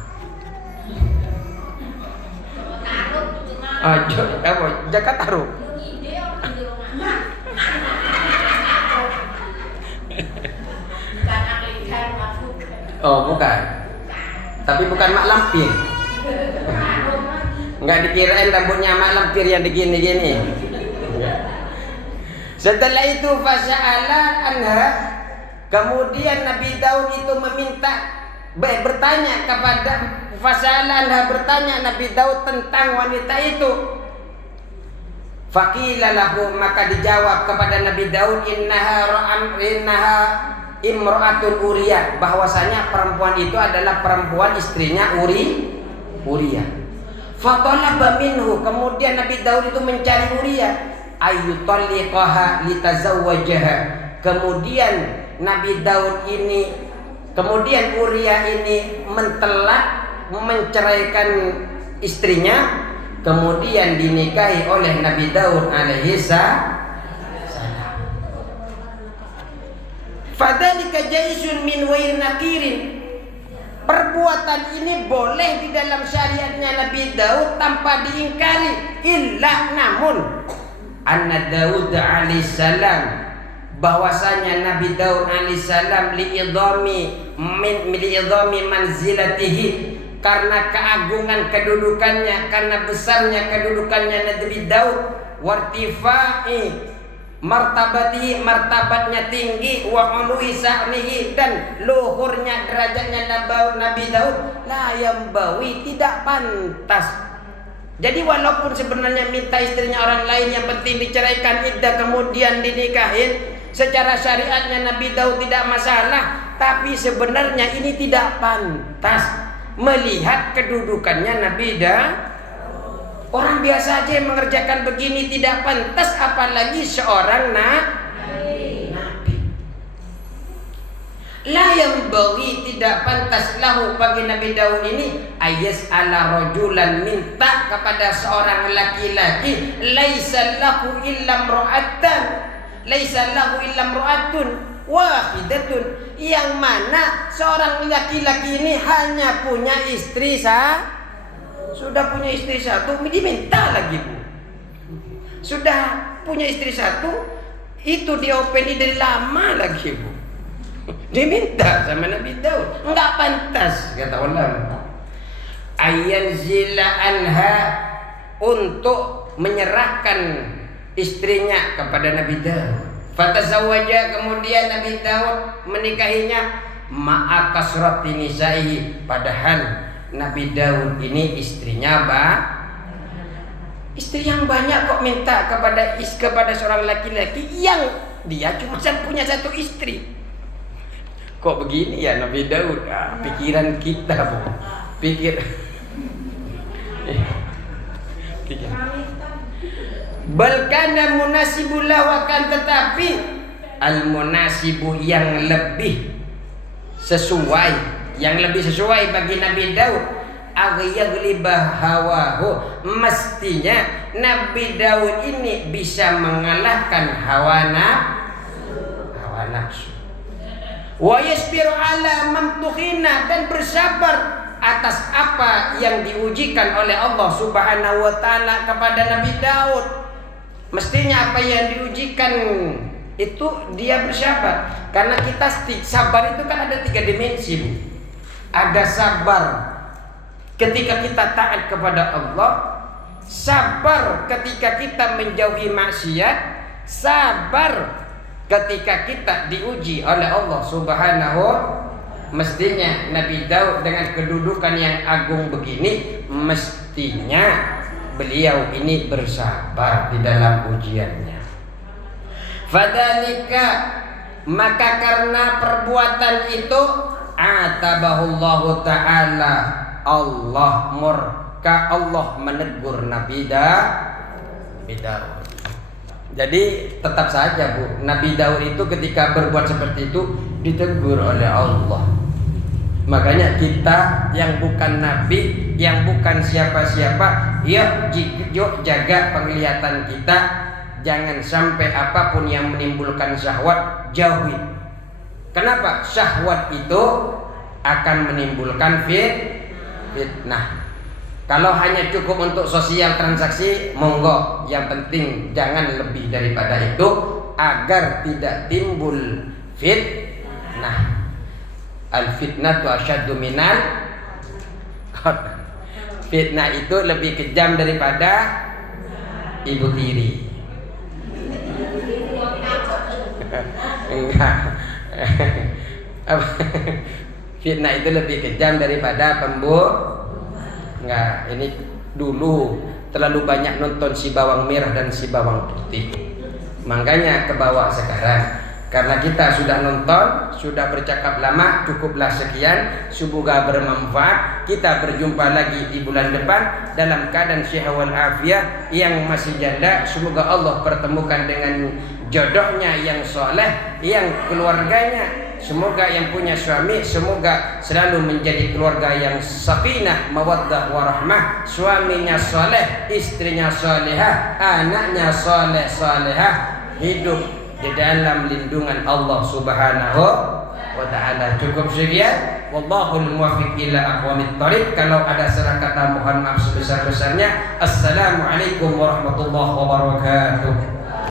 Apa? Jakarta taruh. Oh bukan. Tapi bukan mak lampir. Enggak dikirain rambutnya mak lampir yang digini-gini. Setelah itu fasa'ala anha, kemudian Nabi Daud itu bertanya kepada fasa'ala anha, bertanya Nabi Daud tentang wanita itu. Faqila lahu, maka dijawab kepada Nabi Daud, innaha imra'atun Uriyah, bahwasanya perempuan itu adalah perempuan istrinya Uriyah. Fatalaba minhu, kemudian Nabi Daud itu mencari Uriyah, ayyutalliqaha litazawwajaha. Kemudian Nabi Daud ini, kemudian Uriyah ini menceraikan istrinya, kemudian dinikahi oleh Nabi Daud alaihi salam. Fadzalika jaisun min wair nakirin. Perbuatan ini boleh di dalam syariatnya Nabi Daud tanpa diingkari, illa namun anna Daud alaihissalam, bahwasanya Nabi Daud alaihissalam li'idhami manzilatihi, karena keagungan kedudukannya, karena besarnya kedudukannya Nabi Daud, wartifai martabatihi, martabatnya tinggi, wa ului sa'nihi, dan luhurnya derajatnya Nabi Daud, la yambawi, tidak pantas. Jadi walaupun sebenarnya minta istrinya orang lain, yang penting diceraikan, iddah, kemudian dinikahin, secara syariatnya Nabi Daud tidak masalah, tapi sebenarnya ini tidak pantas melihat kedudukannya Nabi Daud. Orang biasa aja yang mengerjakan begini tidak pantas, apalagi seorang nabi. La yang bagi, tidak pantas lahu, bagi Nabi Daud ini, ayas ala rajulan, minta kepada seorang laki-laki, laisa lahu illa imra'atun wahidatun, yang mana seorang laki-laki ini hanya punya istri sudah punya istri satu, diminta lagi bu. Sudah punya istri satu, itu diopeni dari lama lagi bu. Diminta sama Nabi Daud, enggak pantas kata ulama. Ayanzila anha, untuk menyerahkan istrinya kepada Nabi Daud. Fatazawwaja, kemudian Nabi Daud menikahinya, ma'a kasrati nisaihi, padahal Nabi Daud ini istrinya istri yang banyak, kok minta kepada seorang laki-laki yang dia cuma punya satu istri. Kok begini ya Nabi Daud? Pikiran kita bu, pikir. Balkana munasibullah, wakan, tetapi al munasibu, yang lebih sesuai, yang lebih sesuai bagi Nabi Daud, agyaglibah hawahu, mestinya Nabi Daud ini bisa mengalahkan hawa nafsu. Wa yasbiru ala mamtuhina, dan bersabar atas apa yang diujikan oleh Allah Subhanahu wa taala kepada Nabi Daud. Mestinya apa yang diujikan itu dia bersabar, karena kita sabar itu kan ada 3 dimensi bu. Ada sabar ketika kita taat kepada Allah, sabar ketika kita menjauhi maksiat, sabar ketika kita diuji oleh Allah Subhanahu. Mestinya Nabi Daud dengan kedudukan yang agung begini, mestinya beliau ini bersabar di dalam ujiannya. Fadzalika, maka karena perbuatan itu, atabahullahu ta'ala, Allah murka, Allah menegur Nabi Daud. Jadi tetap saja Bu, Nabi Daud itu ketika berbuat seperti itu ditegur oleh Allah. Makanya kita yang bukan nabi, yang bukan siapa-siapa, yuk jaga penglihatan kita. Jangan sampai apapun yang menimbulkan syahwat jauhi. Kenapa? Syahwat itu akan menimbulkan fitnah. Kalau hanya cukup untuk sosial transaksi, monggo. Yang penting jangan lebih daripada itu agar tidak timbul fitnah. Al-fitnatu asyaddu minal qatl. Fitnah itu lebih kejam daripada ibu tiri. Enggak. Fitnah itu lebih kejam daripada Enggak, ini dulu terlalu banyak nonton si bawang merah dan si bawang putih. Makanya kebawa sekarang. Karena kita sudah nonton, sudah bercakap lama, cukuplah sekian. Semoga bermanfaat. Kita berjumpa lagi di bulan depan dalam keadaan sehat wal afiat. Yang masih janda, semoga Allah pertemukan dengan jodohnya yang soleh, yang keluarganya. Semoga yang punya suami, semoga selalu menjadi keluarga yang sakinah, mawaddah, warahmah. Suaminya soleh, istrinya solehah, anaknya soleh-solehah, hidup di dalam lindungan Allah Subhanahu wa ta'ala. Cukup sekian. Wallahul muwaffiq ila aqwamit thoriq. Kalau ada salah kata mohon maaf sebesar-besarnya. Assalamualaikum warahmatullahi wabarakatuh.